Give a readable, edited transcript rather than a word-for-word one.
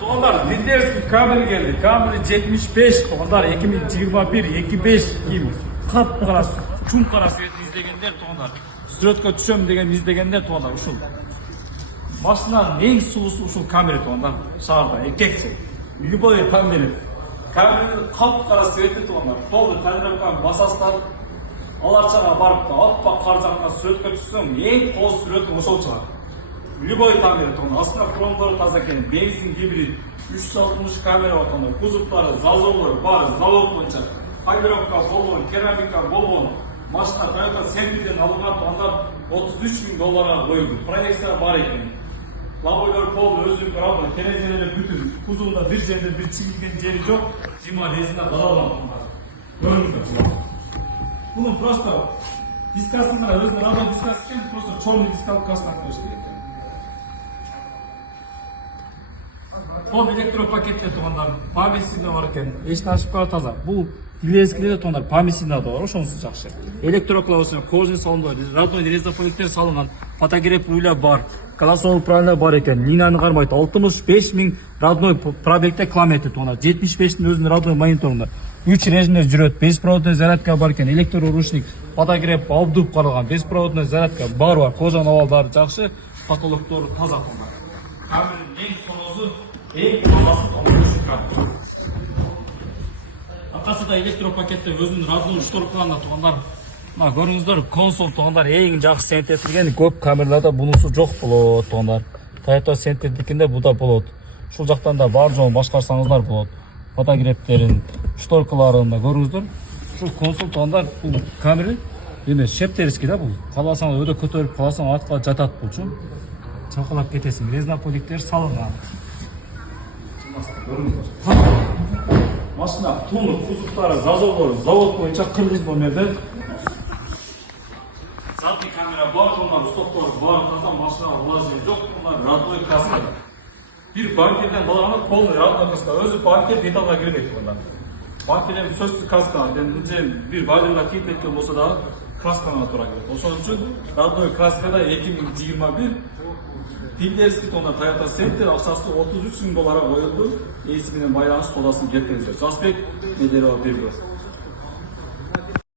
Dolar Linders'in kameri geldi. Kameri 75 dolar 2021 25 yıl. Kapkara çum karası izlegenler dolar. Suratga düşöm degen izlegenler dolar uşul. Başından en sulusu uşul kamera dolar. Şaharda ekekçe. Любой kamera. Kameranın kapkara süreti dolar. Doldu tanrıkan basaslar. Alarçaga barıp da appak karjagına suratga düşsöm en toz süreti ошол чыгат. Любой камера тону. Aslında kromları taza eкен. Benzin gibrid 360 kamera отону. Кузовтары зазорлор бар, завод боюнча. Полировка болгон, керамика болгон. Машина Toyota Center'den alıngan onlar 33 bin dolara koyuldu. Proyeksiya бар eкен. Lavabolar pol, özlük, araba, tenezeleri bütün. Kuzunda bir жерде bir çizilgen jeri жоқ. Zima резина далаланып bunlar. Görünüyor. Bunun просто дискасына өзүнүн арба дискасы экен, просто черный дискалкасына коюшту экен. Бұл электропакетте туғандар памесида бар екен, ешін ашып қара таза. Бұл Билезкілерде туғандар памесида да бар, ошонысы жақсы. Электроклавасына кожный салондар, родной резополиктер салынған, фотограф руля бар, колесо управление бар екен, линияны қармайды. 65 мың родной пробегте километр туғандар, 75-тің өзінің родной мониторында. 3 режимде жүрөт, беспроводный зарядка бар екен, электроручник, фотограф обдув қарылған, беспроводный зарядка бар, кожан овалдары жақсы, потолоктары таза туғандар. Камерин ең тонозу ең тазасы туғандар. Арқасында электропакетте өзінің родной шторкаларына туғандар. Мына көріңіздер, консол туғандар ең жақсы сентетілген, көп камераларда бұнысы жоқ болот туғандар. Toyota Center'дикинде бұл да болот. Шул жақтан да бар жоғын башқарсаңыздар болот. Фотографтерін, шторкаларын көріңіздер. Шул консол туғандар бұл камера емес, шептерский да бұл. Қаласаң өйдө көтеріп қаласаң атқа жатат бұл үшін. Чалқалап кетесің. Резнополиктер салынған. Машина тоны, кузовтары, зазорлары, завод бойынша қырғыз номерде. Задний камера бар, онда стоптары бар, таза машинаға влажение жоқ, онда родной краска. Bir bankerden balağına polный родной краска. Өзі банкер деталға кірмейді онда. Банкерден сөзсіз краска. Bir байларға киіп кеткен болса да краскаға тура келеді. Ошол үчүн родной краскада 2021 Билдерский тонда Toyota Center ақшасы 33 мың долларға қойылды. Есі менен байланыс содасын келтіріңіздер. Жасбек Медерова Бербес.